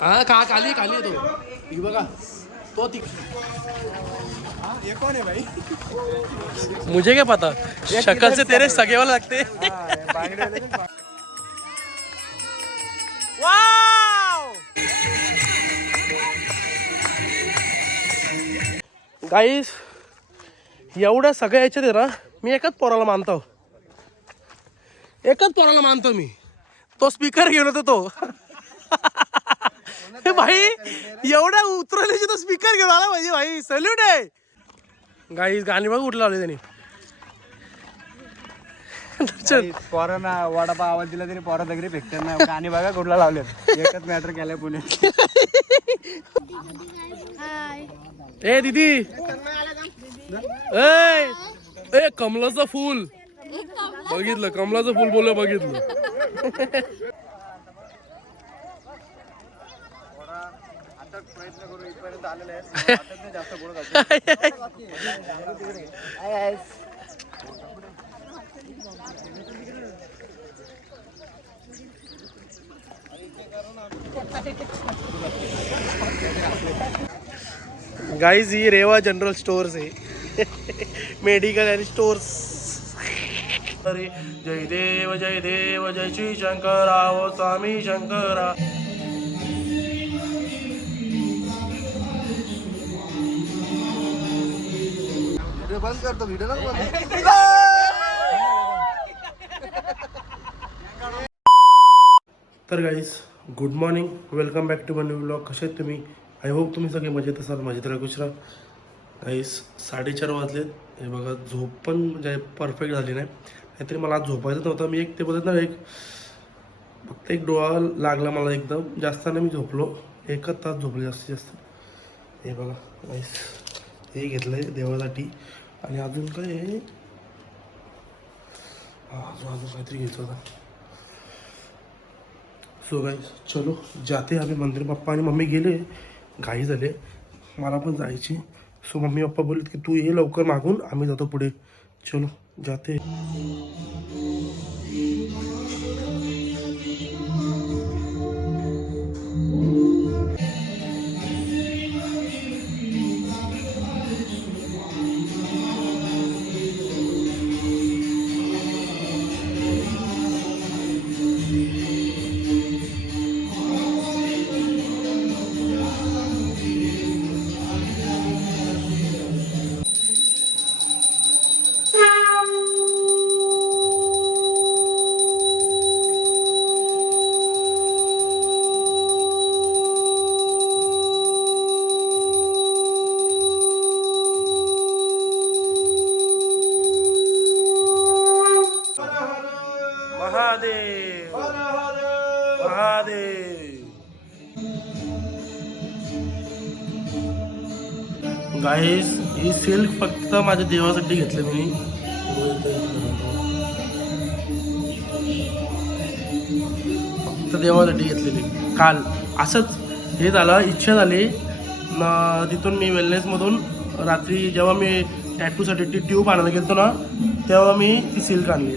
हा का खाली खाली तो ही बघा तो ती ये कौन है भाई? मुझे क्या पता शक्ल से तेरे सगे वाला लगते गाईस एवढ्या सगळ्या याच्यात आहे ना मी एकच पोराला मानतो मी तो स्पीकर घेऊन होतो तो भाई एवढ्या उतरवल्याची तो स्पीकर घेऊन आला म्हणजे भाई सल्यूट आहे गाईस गाणी बघ उठला आले त्यांनी पोरांना वडापाव आवाज दिला तरी पोरा दगडी फेकतात ना गाणी बघा कुठला लावले एकच मॅटर केलाय पुणे ए दीदी ए कमलाचं फूल बघितलं कमलाचं फूल बोल बघितलं प्रयत्न करू इथपर्यंत आलेले आहे जास्त गाइस ये रेवा जनरल स्टोर्स है मेडिकल एंड स्टोर्स अरे जय देव जय श्री शंकरा ओ स्वामी शंकरा बंद कर दो वीडियो ना तर guys good morning welcome back to my new blog कसे आहेत तुम्ही आय होप तुम्ही सगळे मजेत असाल मजेत राहा खुश राहा गाईज 4:30 वाजलेत हे बघा झोप पण म्हणजे परफेक्ट झाली नाही नाहीतरी मला आज झोपायचं नव्हतं मी एक ते बोलत ना फक्त एक डोळा लागला मला एकदम जास्त नाही मी झोपलो 1 तास झोपले जास्तीत जास्त हे बघा गाईज हे घेतलं आहे देवासाठी आणि अजून काय अजून काहीतरी घ्यायचं होतं सो गाइस चलो जाते अभी मंदिर पप्पा आणि मम्मी गेले घाई झाले मला पण जायची सो मम्मी पप्पा बोलत की तू ये लवकर मागून आम्ही जातो पुढे चलो जाते महादेव महादेव गाईस ही सिल्क फक्त माझ्या देवासाठी घेतली मी फक्त देवासाठी घेतलेली काल असंच हे झालं इच्छा झाली ना तिथून मी वेलनेसमधून रात्री जेव्हा मी टॅटूसाठी ती ट्यूब आणायला गेलतो ना तेव्हा मी ती सिल्क आणली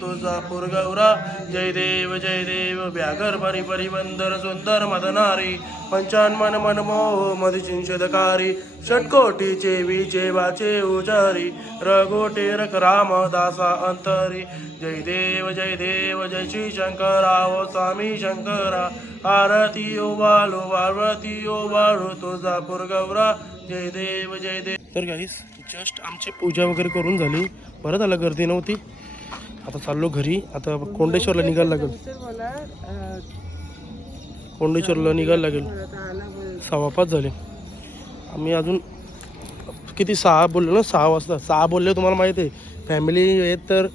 तुळजापूर गौरा जय देव व्याघर परी परिबंदर सुंदर मदनारी पंचान्मन मनमोह मधुचिंशदकारी षटकोटीचे विचे वाचे उचारी रघोटे रख राम दासा अंतरी जय देव जय श्री शंकरा ओ स्वामी शंकरा आरती ओ बालो पार्वती ओ बाळो तुळजापूर गौरा जय देव तर गाईस जस्ट आमची पूजा वगैरे करून झाली बरं झालं गर्दी नव्हती आता चाललो घरी आता कोंडेश्वरला निघायला लागेल कोंडेश्वरला निघायला लागेल 5:15 झाले आम्ही अजून किती 6 बोललो ना 6 वाजता 6 बोलले तुम्हाला माहिती आहे फॅमिली येत तर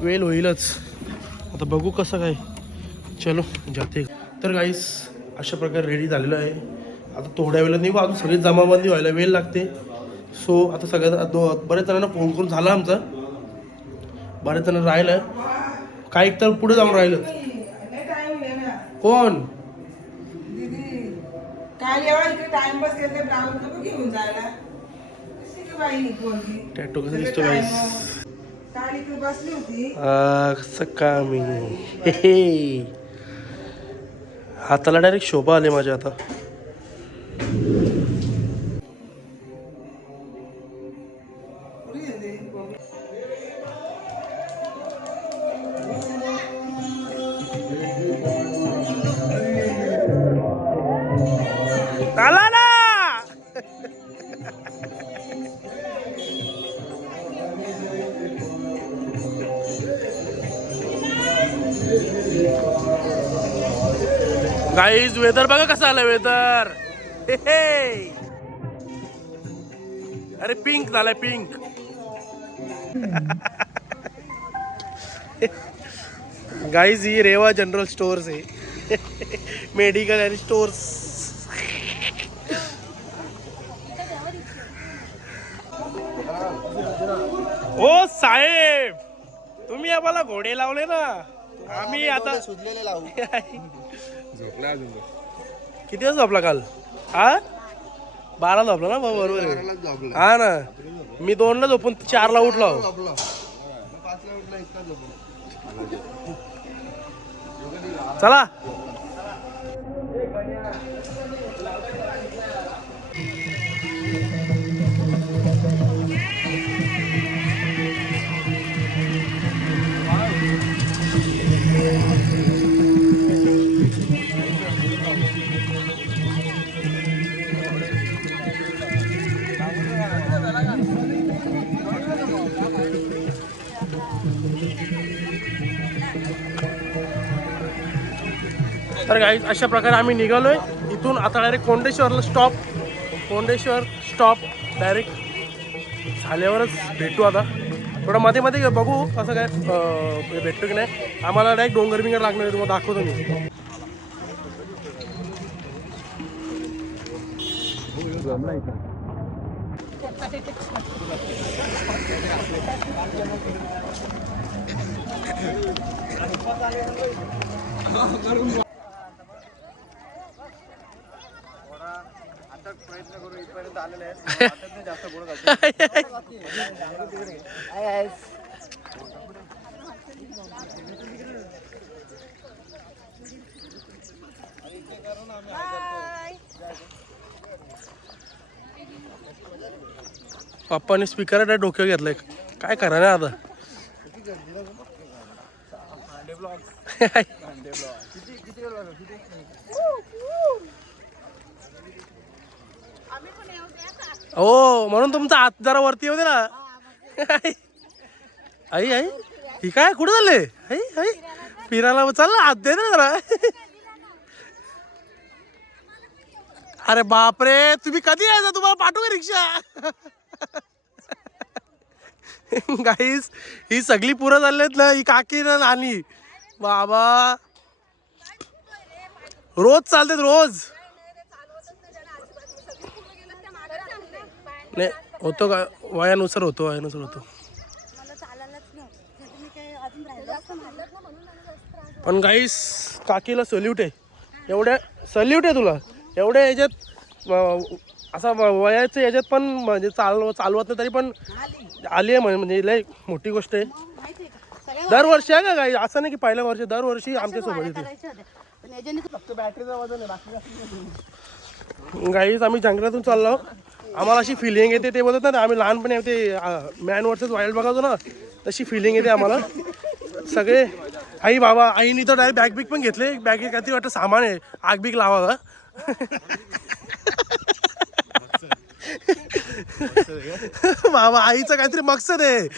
वेळ होईलच आता बघू कसं काय चलो जाते तर गाईस अशा प्रकारे रेडी झालेलं आहे आता थोड्या वेळात निघू अजून सगळी जमाबंदी व्हायला वेळ लागते सो आता सगळ्यात बऱ्याच जणांना फोन करून झाला आमचा बरेच जण राहिलं काही तर पुढे जाऊन राहिलं कोण काल एवढा इकडे टाइमपास केला ते ब्राऊन नको घेऊन जायला. कशी का बाई ही पोरगी? टॅटू कसा दिसतो गाईस? काल इकडे बसली होती. कसं का मी हाताला डायरेक्ट शोभा आले माझ्या आता. कुठे गेली? आला ना. गाईज वेदर बघा कसं आलं वेदर. अरे पिंक झालाय पिंक. गाईज ही रेवा जनरल स्टोअर्स आहे. मेडिकल आणि स्टोर्स. ओ साहेब तुम्ही आम्हाला घोडे लावले ना. आम्ही आता सुजलेले लावू. किती वाजता झोपला काल? हा 12 झोपला ना बरोबर आहे. हा ना मी 2ला झोपून 4ला उठलो. चला तर गाईज अशा प्रकारे आम्ही निघालोय इथून. आता डायरेक्ट कोंडेश्वरला स्टॉप. कोंडेश्वर स्टॉप डायरेक्ट झाल्यावरच भेटू. आता थोडं मध्ये मध्ये बघू कसं काय भेटतो की नाही. आम्हाला डायरेक्ट डोंगर बिंगर लागणार आहे. तुम्हाला दाखवतो मी. प्रयत्न करू इथपर्यंत आलेले आहेत. जास्त गोड पप्पाने स्पीकर डोक्यावर घेतलाय. काय करा ना आता. हो म्हणून तुमचा हात जरा वरती येऊ दे ना. आई आई ही काय कुठं झाले? आई आई फिरायला चालला हात दे ना जरा. अरे बापरे तुम्ही कधी यायचा? तुम्हाला पाठवू का रिक्षा? गाईस ही सगळी पुरं चाललेत ना. ही काकी ना नानी बाबा रोज चालतेत रोज. नाही होतो का वयानुसार होतो. पण गाईस काकीला सल्यूट आहे. एवढ्या सल्यूट आहे तुला. एवढ्या याच्यात असा वयाच्या याच्यात पण म्हणजे चालवत नाही तरी पण आली आहे म्हणजे लय मोठी गोष्ट आहे. दरवर्षी आहे का काही असं नाही की पहिल्या वर्षी दरवर्षी आमच्या सोबत येते. गाईस आम्ही जंगलातून चाललो. आम्हाला अशी फिलिंग येते ते बोलत ना आम्ही लहानपणी ते मॅन वर्सेस वाईल्ड बघायचो ना तशी फिलिंग येते आम्हाला. सगळे आई बाबा आईनी तर डायरेक्ट बॅग बिग पण घेतले. बॅगेत काहीतरी वाटतं सामान आहे आग बिग लावा. बाबा आईचं काहीतरी मकसद आहे.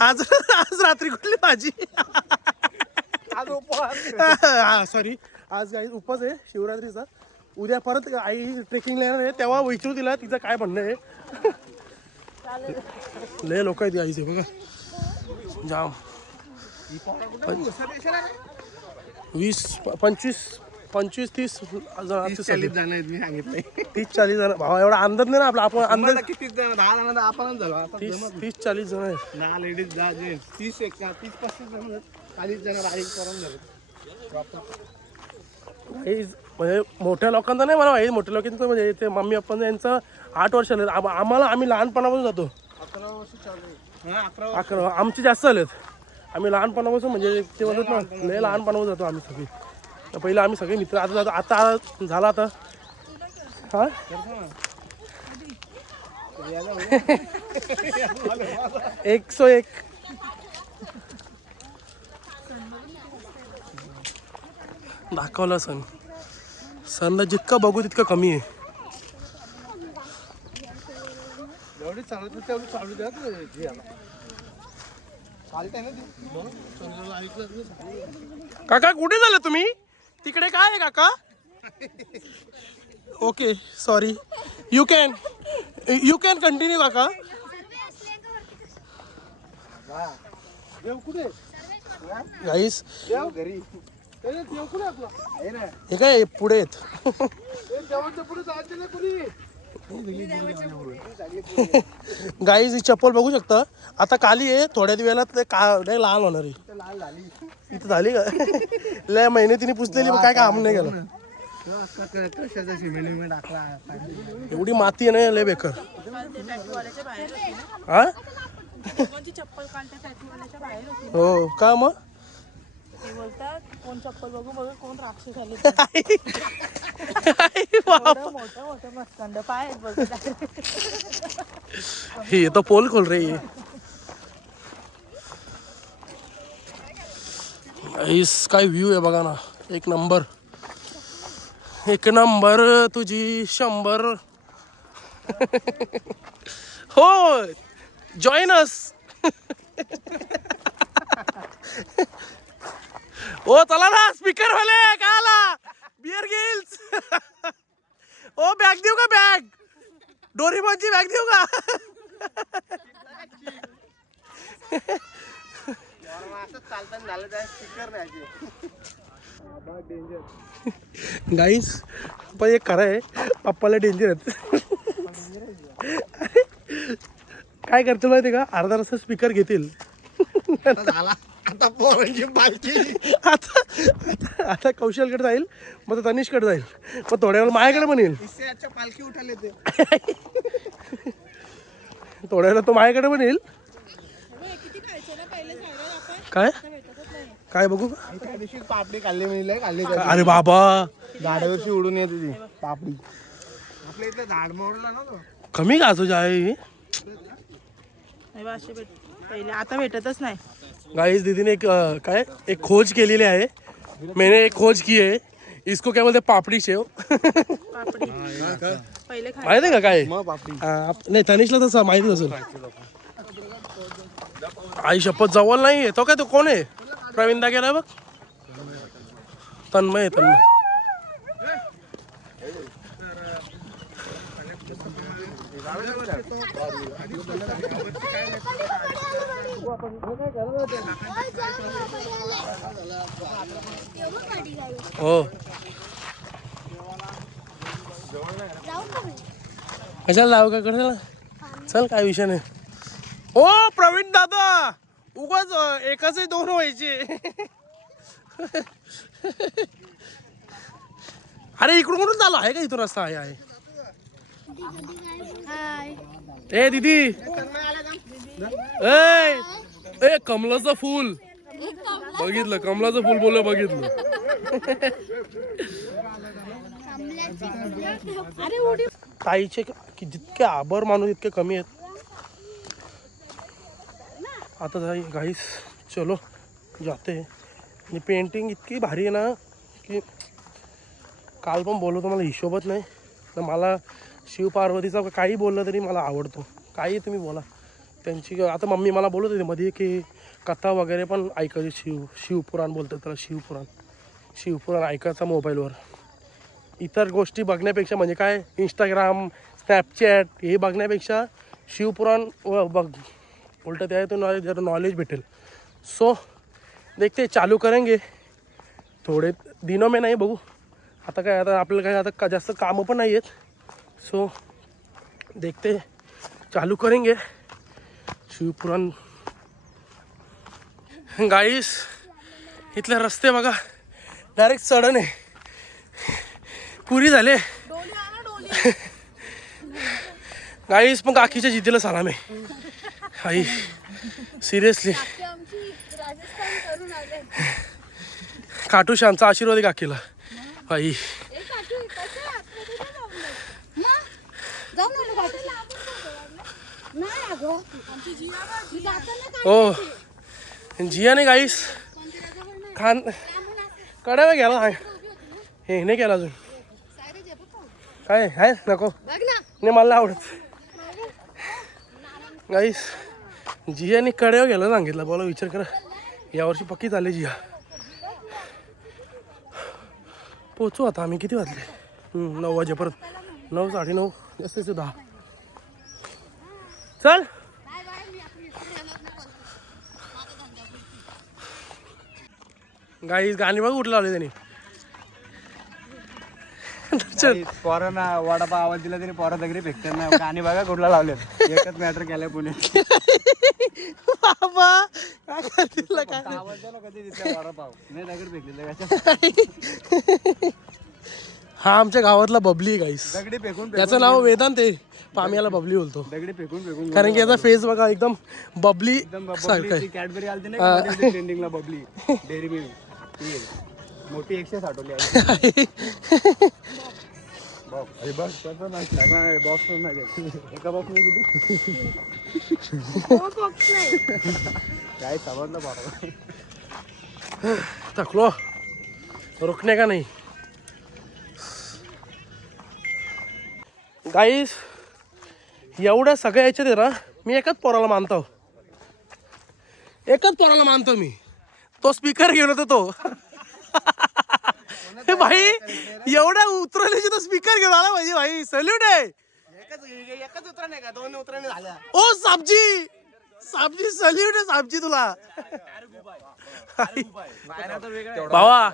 आज रात्री कुठली भाजी. सॉरी आज काही उपवास आहे शिवरात्रीचा. उद्या परत आई ट्रेकिंगला येणार आहे तेव्हा विचारू तिला तिचं काय म्हणणं आहे. लय लोक आहेत आईचे बघा जाम. 25-30 जण 40 जण आहेत मी सांगितलंय. 30-40 जण भावा एवढा अंदाज नाही ना आपला. आपण अंदाज किती जण 10 जण आपणच झालो. 30-40 जण आहेत. 10 लेडीज 10 जेंट्स 30-35 जण 40 जण राईड करून झाले. म्हणजे मोठ्या लोकांचं नाही मला माहिती, मोठ्या लोकांचं म्हणजे ते मम्मी पप्पांचं यांचं 8 वर्ष झाले. आम्हाला आम्ही लहानपणापासून जातो. 11 वर्ष चालू आहे. 11 11 आमचे जास्त झालेत. आम्ही लहानपणापासून म्हणजे ते म्हणतात ना लय लहानपणापासून जातो आम्ही सगळे. तर पहिले आम्ही सगळे मित्र आता जातो. आता झाला आता हा 101 दाखवला सनला जितकं बघू तितकं कमी आहे. एवढी चालत तेवढी चालू द्या चालतंय ना ती. काका कुठे झाले तुम्ही? तिकडे काय आहे काका? Okay sorry, you can continue काका. देव कुठे गाईस देव घरी देव कुठे आपला आहे ना. हे काय पुढे आहेत. देवाच्या पुढे जायचं ना कुणी. गाईस ही चप्पल बघू शकता. आता काली आहे, थोड्या वेळात ते नाही लाल होणार आहे. लाल झाली इथं झाली का? लय महिने तिने पुसलेली मग काय काम नाही केलं. कशाचा सिमेंट टाकला. एवढी माती आहे ना लय बेकार. हा चप्पल काढतात टॅटूवाल्याच्या बाहेर होती. हो का मग ते बोलतात कोण चप्पल बघू बघू कोण राक्षस झाले. मोठं मोठं मस्कंड पाय आहेत बोलतात. हे तो पोल खोल रे. इस काय व्ह्यू आहे बघा ना. एक नंबर तुझी 100. हो जॉईन अस. ओ चला ना स्पीकर वाले काय आला बिअर गिल्स. ओ बॅग देऊ का? बॅग डोरेमॉनची बॅग देऊ का? चालताना झालं त्या स्पीकर नाही. गाईस पण एक खरं आहे, पप्पाला डेंजर आहेत. काय करतील माहिती का? अर्धा रस्ता स्पीकर घेतील. झाला आता पोरांची बालकी. आता कौशलकडे जाईल, मग तनिषकडे जाईल, मग थोड्या वेळ माझ्याकडे पण येईल. पालखी उठाले ते थोड्या वेळा तो माझ्याकडे पण येईल. काय काय बघू का? त्या दिवशी पापडी खाल्ली मिळाली खाल्ली. अरे बाबा झाडावरची उडून येते ती पापडी. आपल्या इथलं झाड मोडलं ना तो. कमी का तुझ्या आई? पहिले आता भेटतच नाही. गाइस दीदी ने एक खोज केलेली आहे. मैंने एक खोज की है. इसको क्या बोलते? पापड़ी शेव. पापडी पहिले माहिती आहे का काय? मग पापडी नाही तनिषला तसं माहिती असेल. आई शपथ जवळ नाही तो काय? तो कोण आहे? प्रवीण दा गेला बघ. तन्मय. हो कशाला जाऊ का? कशाला चल काय विषय नाही. ओ प्रवीण दादा उगाच एकाच 2 व्हायचे. अरे इकडून कुठून चालू आहे का? इथून रस्ता आहे. ए दीदी ए कमलाचं फूल बघितलं? कमलाचं फूल बोल बघितलं. ताईचे जितके आभार मानू तितके कमी आहेत. आता गाईस चलो जाते. आणि पेंटिंग इतकी भारी आहे ना की काल पण बोललो तर मला हिशोबच नाही. तर मला शिवपार्वतीचा काही बोललं तरी मला आवडतो. काही तुम्ही बोला त्यांची. आता मम्मी मला बोलत होती मध्ये की कथा वगैरे पण ऐकायची. शिवपुराण बोलतात त्याला. शिवपुराण ऐकायचा मोबाईलवर. इतर गोष्टी बघण्यापेक्षा म्हणजे काय इंस्टाग्राम स्नॅपचॅट हे बघण्यापेक्षा शिवपुराण बघ उलटं त्या तो नॉलेज भेटेल. सो देखते चालू करेंगे थोडे दिनों में. नाही बघू आता काय. आता आपल्याला काय आता जास्त कामं पण नाही आहेत. सो देखते चालू करेंगे शिवपुराण. गाईस इथले रस्ते बघा डायरेक्ट चढण आहे. पुरी झाले गाईस. पण काकीच्या जिद्दीला सलाम आहे आई, सिरियसली. खाटू श्यामचा आशीर्वाद आहे काकीला आई. हो जियाने गाईस खान कड्याला गेला. हे नाही केला अजून. काय आहे नको नाही, मला नाही आवडत गाईस. जियाने कड्यावर गेला सांगितलं. बोला विचार करा, यावर्षी पक्की चालली जिया. पोचू आता आम्ही. किती वाजले? 9 वाजेपर्यंत. 9 9:30 जास्तीत 10. चल गाईस. गाणी बघ कुठलं लावले त्यांनी. पोरांना वडापाव आवाज दिला तरी पोरा दगडी भेटतात ना. गाणी बघा कुठला लावलेत. एकच मॅटर केलाय पुण्यात. बाबा काय करतील काय आवाज द्या ना कधी दिसला वडापाव नाही दगड भेटले. हा आमच्या गावातला बबली आहे गाईस. दगडी फेकून त्याचं नाव वेदांत आहे. पाम्याला बबली बोलतो. दगडी फेकून फेकून कारण की याचा फेस बघा एकदम बबली एकदम सारखं आहे. कॅडबरी आलती नाही ट्रेंडिंगला बबली डेअरी मिल्क मोठी 160 वाली आहे. बॉक्स नाही एका बॉक्स नाही काय समजलं बरोबर. थकलो, रुकने का नाही गाईस. एवढ्या सगळ्या याच्यात आहे ना, मी एकच पोराला मानतो. एकच पोराला मानतो मी. तो स्पीकर घेऊन होतो तो. भाई एवढ्या उतरवल्याची तो स्पीकर घेऊन आला म्हणजे भाई सल्यूट आहे. एकच उतरणे का 2 उतरणे झाल्या. ओ साबजी, साबजी सल्यूट आहे साबजी तुला. भावा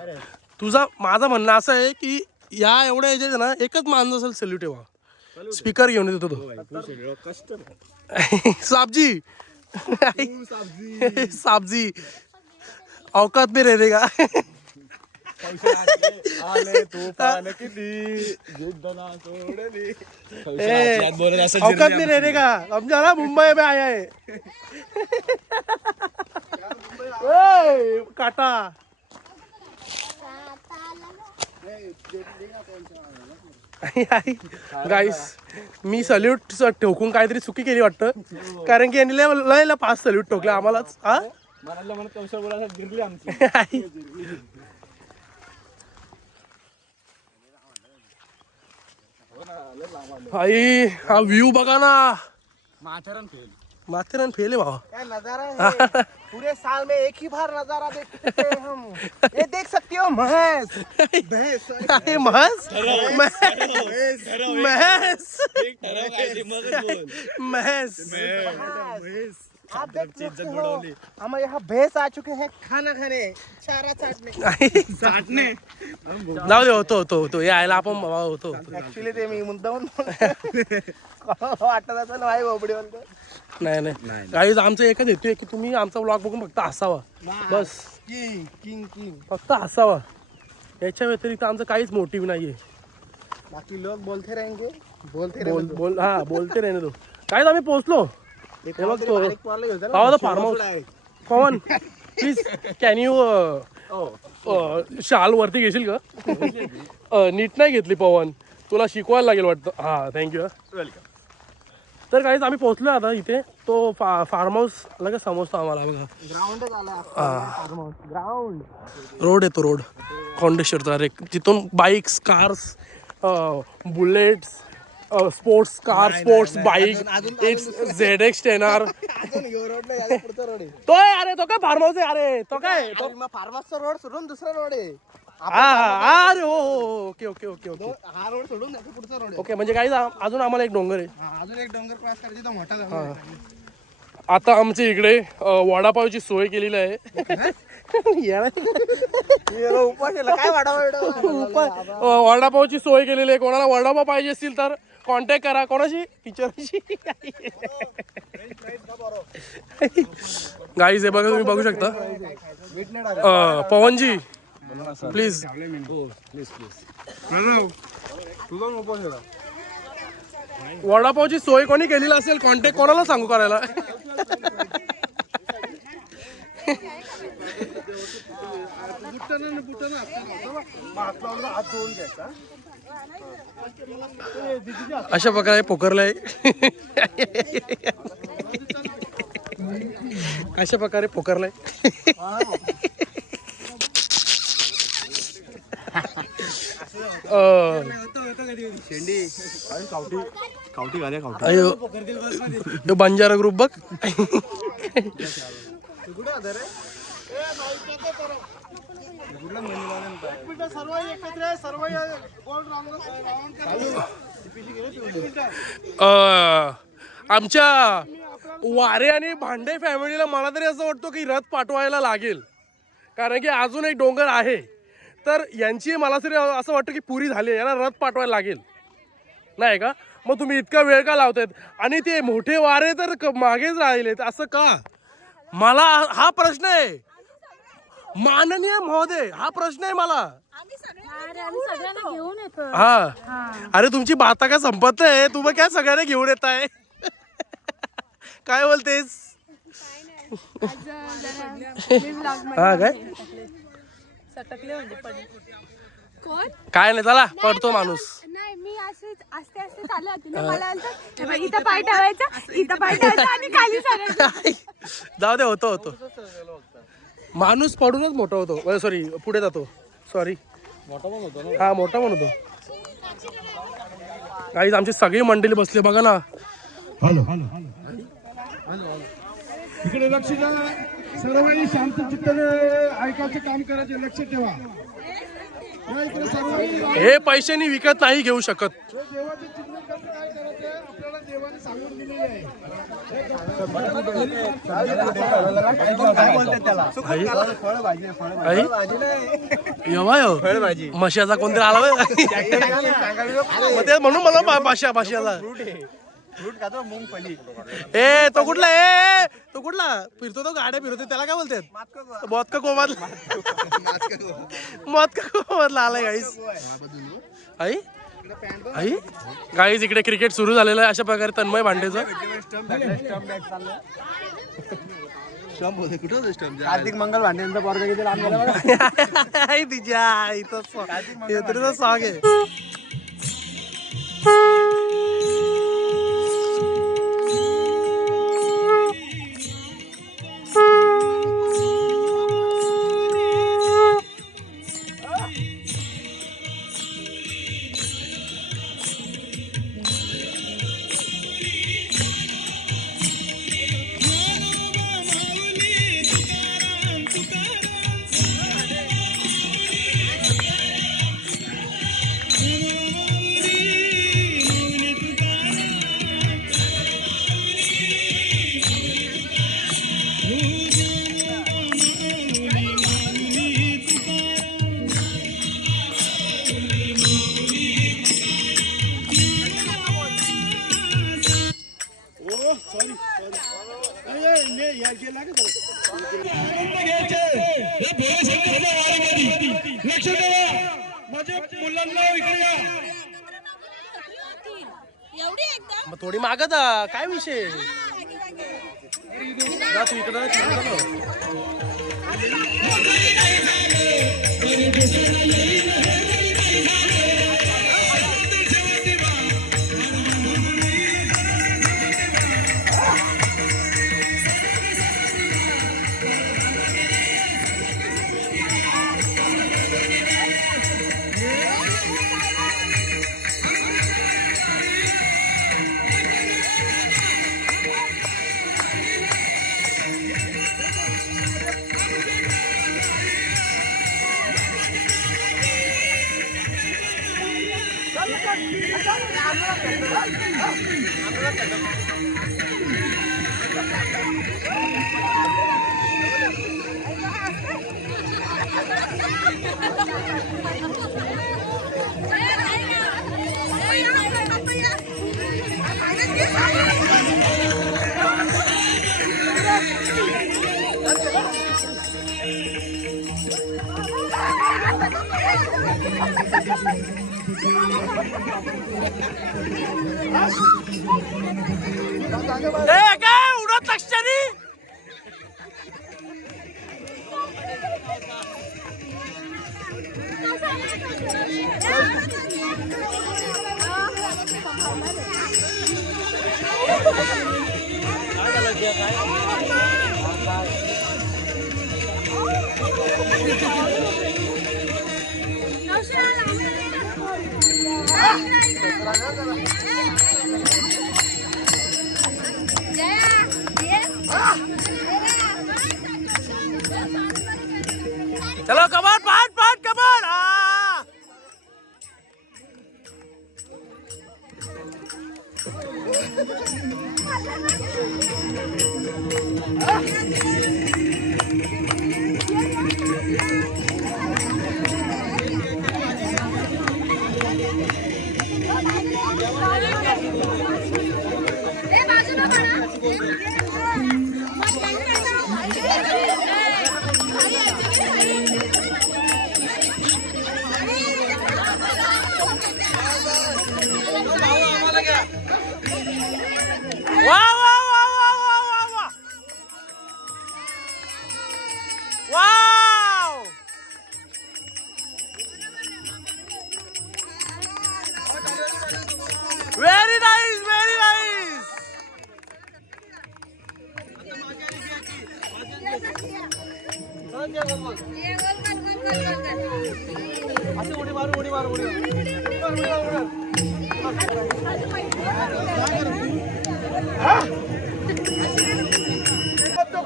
तुझा माझं म्हणणं असं आहे की या एवढ्या याच्यात ना एकच माणूस असेल सल्यूट आहे. स्पीकर घेऊन येतो तो साबजी. साबजी औकात में रहने का. औकात में रहने का समझा ना. मुंबई में आया है काटा. गाईस मी सल्यूट ठोकून काहीतरी चुकी केली वाटतं. कारण की यांनी लयला 5 सल्यूट ठोकले आम्हालाच. हा भाई हा व्ह्यू बघा ना. माथेरान फेल है बाबा. क्या नजारा है. पूरे साल में एक ही बार नजारा देखते हैं हम. ये देख सकते हो महस महस महस महस. आप देख सकते हो हम यहाँ भैंस आ चुके हैं खाना खाने चारा चाटने. जाऊ दे. होतो यायला आपण होतो. ऍक्च्युली ते मी मुद्दामून वाटत असेल भाई बोबडी बोलतो. नाही गाईज आमचं एकच येतोय की तुम्ही आमचा व्लॉग बघून फक्त हसावा बस. किंग फक्त हसावा. याच्या व्यतिरिक्त आमचं काहीच मोटिव्ह नाहीये. बाकी लोक बोलते रहेंगे बोलते रहने दो. काहीच आम्ही पोहोचलो. हे बघ तो farm house. Pavan please can you शाल वरती घेशील का. नीट नाही घेतली पवन, तुला शिकवायला लागेल वाटतं. हा थँक्यू. वेलकम. तर काहीच आम्ही पोहोचलो आता इथे. तो फार्म हाऊस लगेच समजतो आम्हाला. बघा ग्राउंड रोड येतो. रोड खॉन्डेश्वरचा रे. तिथून bikes, cars, bullets, sports car, sports bike, ZX 10R. तो आहे अरे. तो काय फार्म हाऊस आहे अरे. तो काय फार्म हाऊसचा रोड सोडून दुसरा रोड आहे. हा अरे हो. ओके हा रोड सोडून पुढचा रोड आहे. ओके. म्हणजे काही अजून आम्हाला एक डोंगर आहे. अजून एक डोंगर क्रॉस करायची तर मोठा झाला. आता आमच्या इकडे वडापावची सोय केलेली आहे. काय वडापावची सोय केलेली आहे. कोणाला वडापाव पाहिजे असतील तर कॉन्टॅक्ट करा. कोणाशी टीचरशी. गाईज हे बघा तुम्ही बघू शकता. पवनजी प्लीज. वडापावची सोय कोणी केलेली असेल कॉन्टॅक्ट कोणाला सांगू करायला. अशा प्रकारे पोखरलाय. अशा प्रकारे पोखरलाय. अयो बंजारा ग्रुप बघ. आमच्या वारे आणि भांडे फॅमिलीला मला तरी असं वाटतं की रथ पाठवायला लागेल, कारण की अजून एक डोंगर आहे. तर यांची मला तरी असं वाटतं की पुरी झाली, याला रथ पाठवायला लागेल नाही का. मग तुम्ही इतका वेळ का लावतायत. आणि ते मोठे वारे तर मागेच राहिलेत असं का, मला हा प्रश्न आहे. माननीय महोदय, हा प्रश्न आहे मला. हा अरे तुमची बाता काय संपत आहे, तुम्ही काय सगळ्यांना घेऊन येत आहे. काय बोलतेस. हा काय काय नाही, चला पडतो माणूस. नाही मी असेच आस्ते आस्ते चालू होते ना, मला इथं पाय ठेवायचा, इथं पाय ठेवायचा आणि खाली सरायचं. जाऊ दे, होतो होतो. माणूस पडूनच मोठा होतो, सॉरी पुढे जातो, सॉरी मोठा पण होतो ना. हा मोठा पण होतो. काही आमची सगळी मंडळी बसली बघा ना. इकडे लक्ष द्या, सर्वांनी शांत चित्ताने ऐकायचं काम करायचे, लक्ष ठेवा. इकडे सर्वांनी हे पैशांनी विकत नाही घेऊ शकत. देवाचे चिन्ह कसं काय करायचं आपल्याला देवाने सांगून दिलेले आहे. मशाचा कोणतरी आला म्हणून मला भाषाला. ए तो कुठला, ए तो कुठला फिरतो, तो गाड्या फिरतो त्याला काय बोलतात. मॉदका कोमातला आलाय गाईस. आई आई गाईज इकडे क्रिकेट सुरू झालेलं आहे. अशा प्रकारे तन्मय भांडेचं कार्तिक मंगल भांड्यांचा पोरगा किती लांब गेला तिच्या इथं सॉंग आहे. मग थोडी मागत काय विषय. जा तू इकडं. काय उडत लक्षानी चलो कमान पाठ पाठ कमान Very nice, very nice.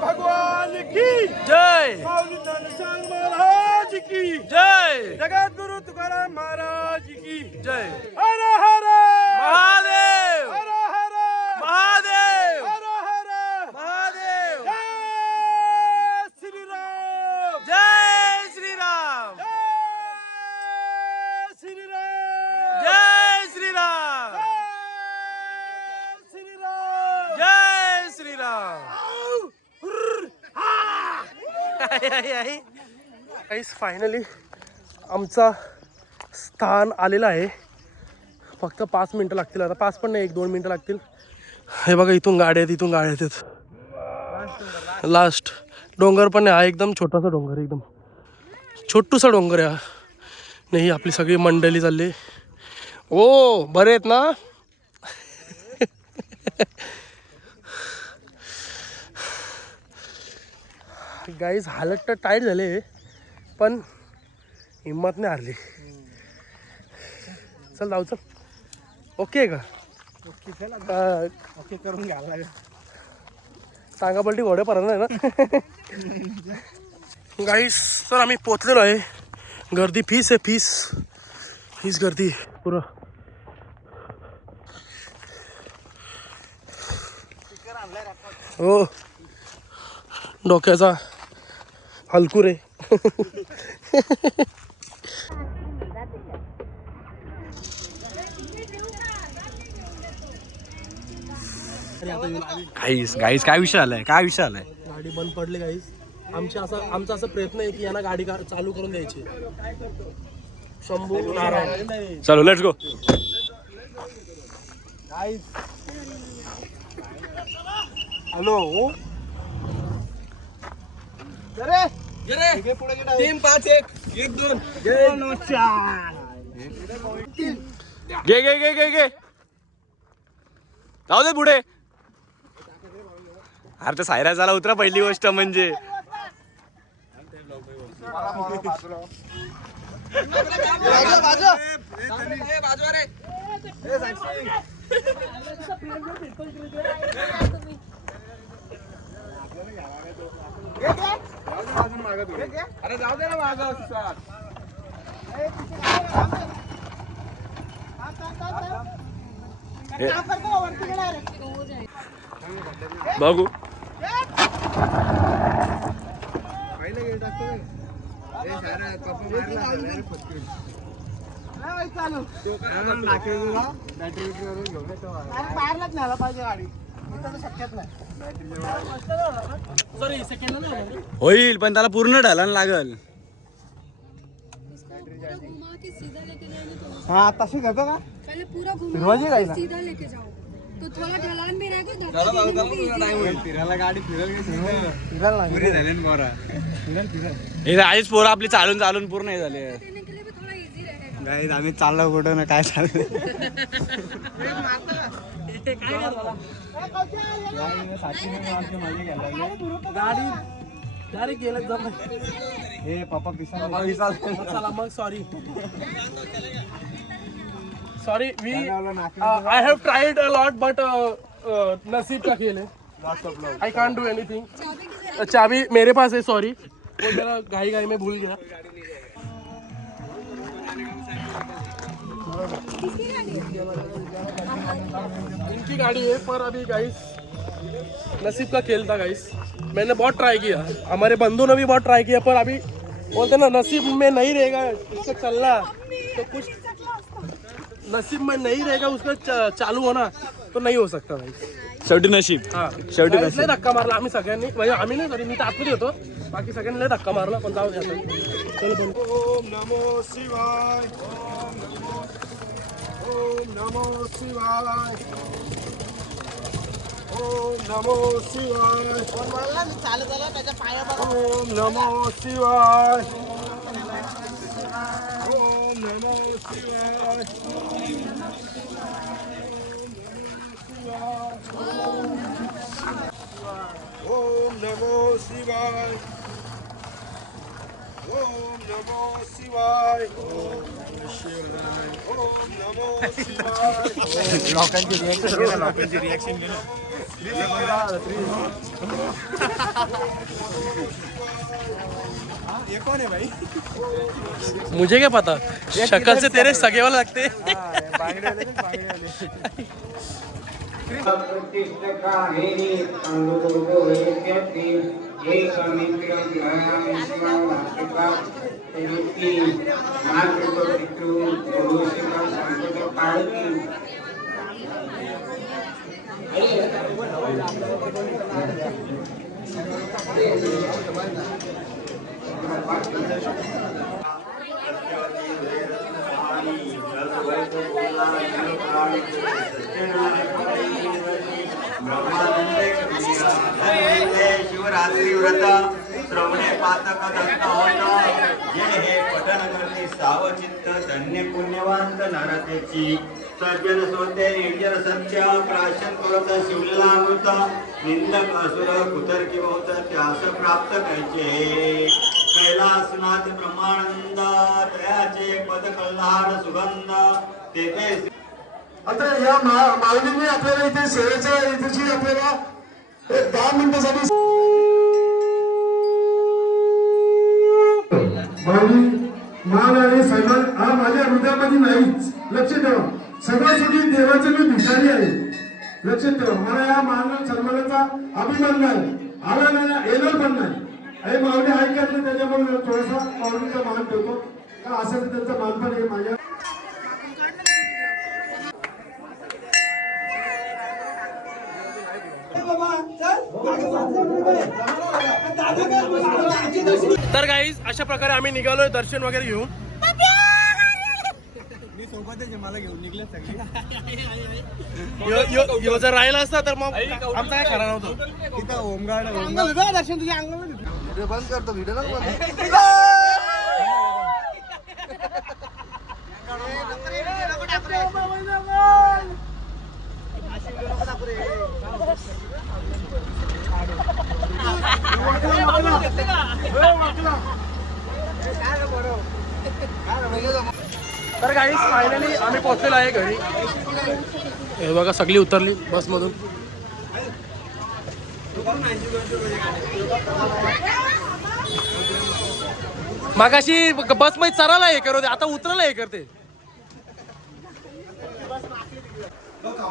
भगवान की जय माऊली ज्ञानेश्वर महाराज की जय जगद्गुरु तुकाराम महाराज की जय हर हर महादेव हर हर महादेव हर हर महादेव जय श्री राम जय श्रीराम जय श्री राम जय श्रीराम जय श्री राम जय श्रीराम गाईस फायनली आमचा स्थान आलेला आहे. फक्त 5 मिनटं लागतील आता 5 पण नाही 1-2 मिनटं लागतील. हे बघा इथून गाड्या आहेत इथून गाड्या आहेत. लास्ट डोंगर पण आहे हा एकदम छोटासा डोंगर एकदम छोटूसा डोंगर आहे हा. नाही आपली सगळी मंडळी चालली. ओ बरे आहेत ना. गाईज हालत तर टाईट झाले पण हिंमत नाही हारली. चल जाऊ चल. ओके का ओके करून घ्यायला लागेल. सांगा पलटी घोडे पर्यंत आहे ना. गाईस तर आम्ही पोचलेलो आहे. गर्दी फीस आहे फीस गर्दी पुरं. हो डोक्याचा हलकुरे. गाईस काय विषय आलाय गाडी बंद पडली गाईस. आमचा असा प्रयत्न आहे की यांना गाडी चालू करून द्यायची. शंभू नारायण चलो लेट्स गो. हॅलो टीम 5-1 1-2 घे जाऊ दे पुढे. अरे तर सायरा झाला उतरा पहिली गोष्ट म्हणजे. अरे जाऊ दे ना माझा बघू होईल पण त्याला पूर्ण ढलान लागल. कि सीधा लेके जाएंगे तो हा तशी करतो का पहले पूरा फिरवायची घुमाओ काय फिर ना? सीधा लेके जाओ तो थोड़ा ढलान भी रहेगा धक्का देने में भी easy फिरायला गाडी फिरायला फिरायला आधीच पोरं आपली चालून चालून पूर्ण हे झाले देने के लिए भी थोड़ा इजी रहेगा गाईज आम्ही चाललो कुठं ना काय चाललं गाडी गाडी गेलं जम हे पप्पा पिसा चला मग sorry sorry V I have tried a lot but नसीब का खेल है आई कांट डू एनीथिंग चाबी मेरे पास है सॉरी वो जरा गाई गाई में भूल गया इनकी गाड़ी है पर अभी गाइस नसीब का खेल था गाइस मैंने बहुत ट्राई किया हमारे बंधु ने भी बहुत ट्राई किया पर अभी बोलते ना नसीब में नहीं रहेगा उसका चलना तो कुछ नसीब में नहीं रहेगा उसका चालू होना तो नहीं हो सकता भाई शेवटी नशीब हा शेवटी गाईस, लय धक्का मारला आम्ही सगळ्यांनी म्हणजे आम्ही नाही तरी मी तर आतमध्ये होतो बाकी सगळ्यांनी लय धक्का मारला पण जाऊ द्या चलो बोल. ओम नमो शिवाय ओम नमो शिवाय ओम नमो शिवाय कोण बोलला मी चालू झाला त्याच्या पाया बघा ओम नमो शिवाय ओम नमो शिवाय ओम नमो शिवाय ओम नमो शिवाय ओम नमो शिवाय लोकांची रिॲक्शन ये कोण आहे भाई मुझे क्या पता शक्ल से तेरे सगे वाले लगते प्रतिष्ठकारिणी अंगुदुर्गो वेद्यति एकमित्रं ग्रहामिष्मावासिका तेरुक्ति मातृको पितृ पुरुषिका संकुट पाळती शिवरात्री व्रत श्रवणे पातक दत्त होत जे हे पठन करते सावचित्त धन्य पुण्यवांत नरतेची सज्जन सोते निर्जन सत्य प्राशन करत शिवलेला अमृत निंदक असुर कुतर्की होत त्यास प्राप्त कैचे कैलासनाथ ब्रह्मानंद तयाचे पद कल्हार सुगंध तेथे आता या माऊलीने आपल्याला इथे सेवेच्या इथेची आपल्याला 10 मिनिटासाठी माऊली मान आणि सन्मान हा माझ्या हृदयामध्ये नाहीच लक्ष ठेवा सगळ्यासाठी देवाचे मी भिकारी आहे लक्ष ठेवा मला या मान सन्मानाचा अभिमान नाही आला नाही येणार पण नाही हे माऊली ऐकलं त्याच्यामुळे थोडासा माऊलीचा मान ठेवतो का असं त्यांचा मान पण आहे माझ्या तर गाईज अशा प्रकारे आम्ही निघालोय दर्शन वगैरे घेऊन मी सोबतच आहे, मला घेऊन निघले सगळे ह्यो जर राहिला असता तर मग आमचा काय खरा नव्हतं तिथं होमगार्ड दर्शन तुझ्या अंगामध्ये बंद करतो व्हिडिओ तर गाईज फायनली आम्ही पोहोचलेलो आहे घरी हे बघा सगळी उतरली बसमधून मागाशी बस मध्ये चरायला हे करते आता उतरायला हे करते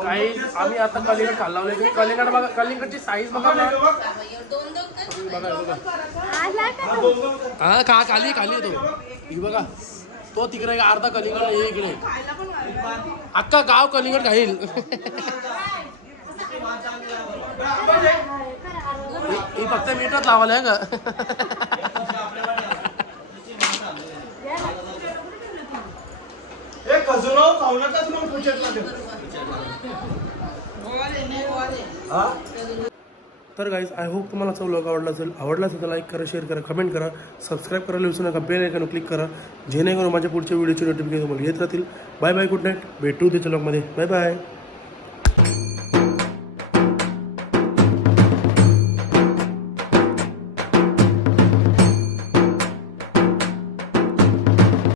काही आम्ही आता कलिंगड खाल्ला कलिंगड बघा कलिंगडची साईज बघा हा का खाली खाली तो ही बघा तो तिकडे अर्धा कलिंगड हे इकडे अख्खा गाव कलिंगड खाईल ही फक्त मीठच लावायला आहे का खावलाच मग पुचटला तर गाईज आय होप तुम्हाला आजचा व्लॉग आवडला असेल तर लाईक करा, शेअर करा, कमेंट करा, सबस्क्राईब करायला विसरू नका, बेल आयकॉन क्लिक करा, जेणेकरून माझ्या पुढच्या व्हिडिओची नोटिफिकेशन तुम्हाला येत राहतील. बाय बाय, गुड नाईट, भेटू त्याच्या व्लॉगमध्ये. Bye bye.